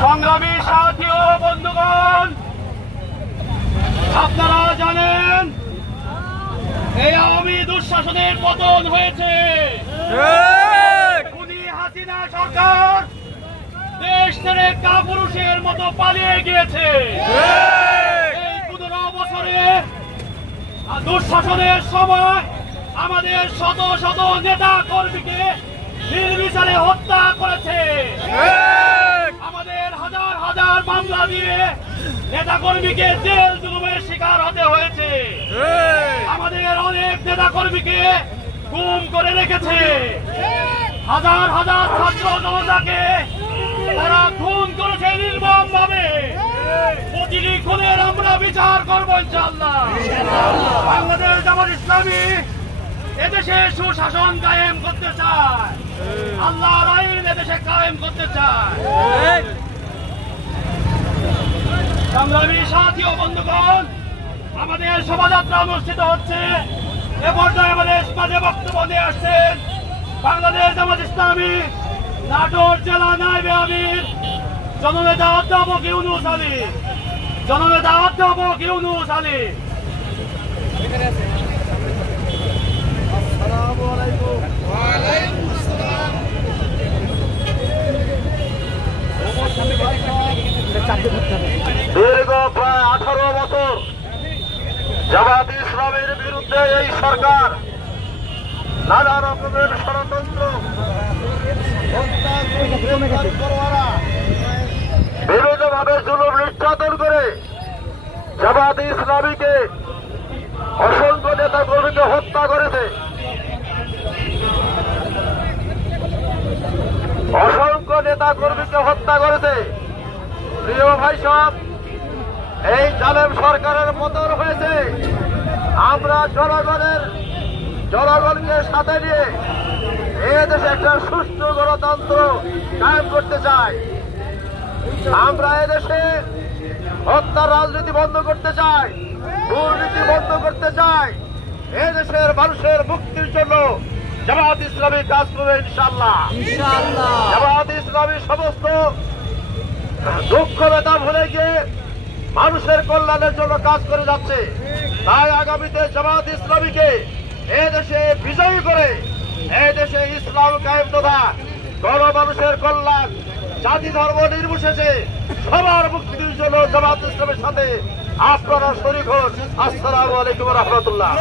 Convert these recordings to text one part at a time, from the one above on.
সংগ্রামী সাথী ও বন্ধুগণ, আপনারা জানেন এই আওয়ামী দুঃশাসনের পতন হয়েছে। খুনি হাসিনা সরকার দেশ ছেড়ে কাপুরুষের মতো পালিয়ে গিয়েছে। এই 15 বছরে দুঃশাসনের সময় আমাদের শত শত নেতা কর্মীকে নির্বিচারে হত্যা করেছে। আমাদের হাজার হাজার মামলা দিয়ে নেতা কর্মীকে জেল জুলুমের শিকার হতে হয়েছে। আমাদের অনেক নেতা কর্মীকে গুম করে রেখেছে। হাজার হাজার ছাত্র জনতাকে তারা খুন করেছে নির্মম ভাবে। প্রতিটি খুনের আমরা বিচার করবো ইনশাআল্লাহ। বাংলাদেশ জামাত ইসলামী এদেশে সুশাসন কায়েম করতে চায়, আল্লাহর আইন এদেশে কায়েম করতে চায়। সংগ্রামী সাথী ও বন্ধুগণ, আমাদের শোভাযাত্রা অনুষ্ঠিত হচ্ছে। এ পর্যায়ে আমাদের মাঝে বক্তব্য নিয়ে আসছেন বাংলাদেশ জামাত ইসলামী নাটোর জেলা নায়েবে আমির জননেতা অধ্যাপক ইউনুস আলী। জননেতা অধ্যাপক ইউনুস আলী। দীর্ঘ প্রায় 18 বছর জামাত ইসলামের বিরুদ্ধে এই সরকার নানা রকমের ষড়যন্ত্র বিভিন্নভাবে জুলুম নির্যাতন করে জামাত ইসলামীকে অসংখ্য নেতা কর্মীকে হত্যা করেছে। অসংখ্য নেতা কর্মীকে হত্যা করেছে। প্রিয় ভাই সব, এই জালেম সরকারের পতন হয়েছে। আমরা জনগণকে সাথে নিয়ে এদেশে একটা সুষ্ঠু গণতন্ত্র কায়েম করতে চাই। আমরা এদেশে হত্যার রাজনীতি বন্ধ করতে চাই, দুর্নীতি বন্ধ করতে চাই। এদেশের মানুষের মুক্তির জন্য জামাত ইসলামী কাজ করবে ইনশাআল্লাহ। জামাত ইসলামী সমস্ত দুঃখ ব্যথা ভুলে গিয়ে মানুষের কল্যাণের জন্য কাজ করে যাচ্ছে। তাই আগামীতে জামাত ইসলামীকে এদেশে বিজয়ী করে এদেশে ইসলাম কায়েম তথা গণমানুষের কল্যাণ, জাতি ধর্ম নির্বিশেষে সবার মুক্তির জন্য জামাত ইসলামের সাথে আপনারা শরীক হন। আসসালামু আলাইকুম ওয়া রাহমাতুল্লাহ।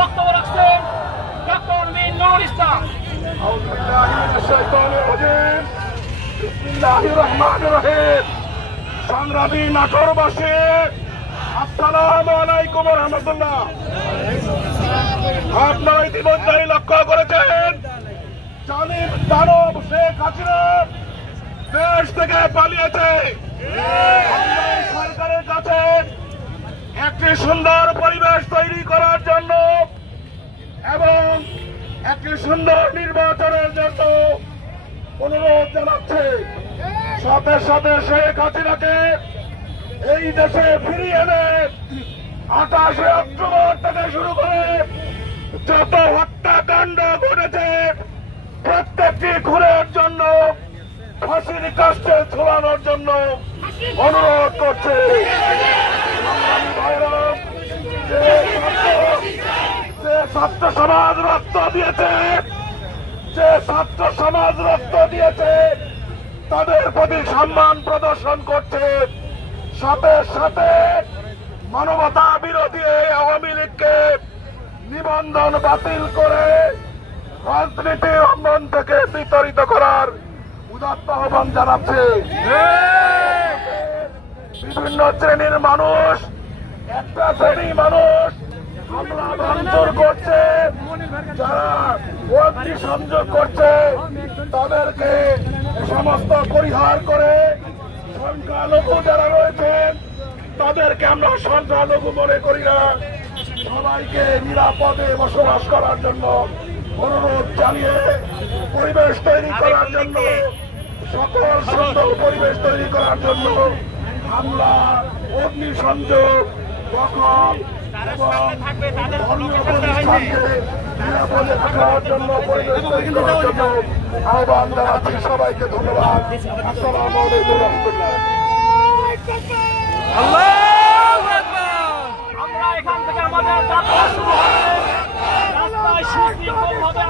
বক্তব্য রাখছেন ডক্টর মিন নুরুল ইসলাম। বিসমিল্লাহির রহমানির রহিম। সংগ্রামী নাটোরবাসী, আসসালামু আলাইকুম ওয়া রাহমাতুল্লাহ। আপনারা ইতিমধ্যেই লক্ষ্য করেছেন জালিম দানব শেখ হাসিনা দেশ থেকে পালিয়েছে। সরকারের কাছে একটি সুন্দর পরিবেশ তৈরি করার জন্য এবং একটি সুন্দর নির্বাচনের জন্য অনুরোধ জানাচ্ছে। সাথে সাথে শেখ হাসিনাকে এই দেশে ফিরিয়ে এনে 28 অক্টোবর থেকে শুরু করে যত হত্যাকাণ্ড ঘটেছে প্রত্যেকটি খুনের জন্য ফাঁসির কাস্টে ঝোলানোর জন্য অনুরোধ করছে। যে ছাত্র সমাজ রক্ত দিয়েছে তাদের প্রতি সম্মান প্রদর্শন করছে। সাথে সাথে মানবতা বিরোধী আওয়ামী লীগকে নিবন্ধন বাতিল করে রাজনীতি অঙ্গন থেকে বিতাড়িত করার উদাত্ত আহ্বান জানাচ্ছে। বিভিন্ন শ্রেণীর মানুষ, একটা শ্রেণীর মানুষ হামলা ভাঙচুর করছে, যারা অগ্নি সংযোগ করছে তাদেরকে সমস্ত পরিহার করে সংখ্যালঘু যারা রয়েছেন তাদেরকে আমরা সংখ্যালঘু মনে করি না। সবাইকে নিরাপদে বসবাস করার জন্য অনুরোধ জানিয়ে পরিবেশ তৈরি করার জন্য সকল সুন্দর পরিবেশ তৈরি করার জন্য হামলা, অগ্নিসংযোগ, দখল এবং ধর্মীয় প্রতিষ্ঠানকে নিরাপদে থাকার জন্য পরিবেশ তৈরি করার জন্য আহ্বান জানাচ্ছি। সবাইকে ধন্যবাদ। আসসালামু আলাইকুম ওয়া রাহমাতুল্লাহ। আমরা এখান থেকে আমাদের যাত্রা শুরু হবে। রাস্তায় সুশৃঙ্খলভাবে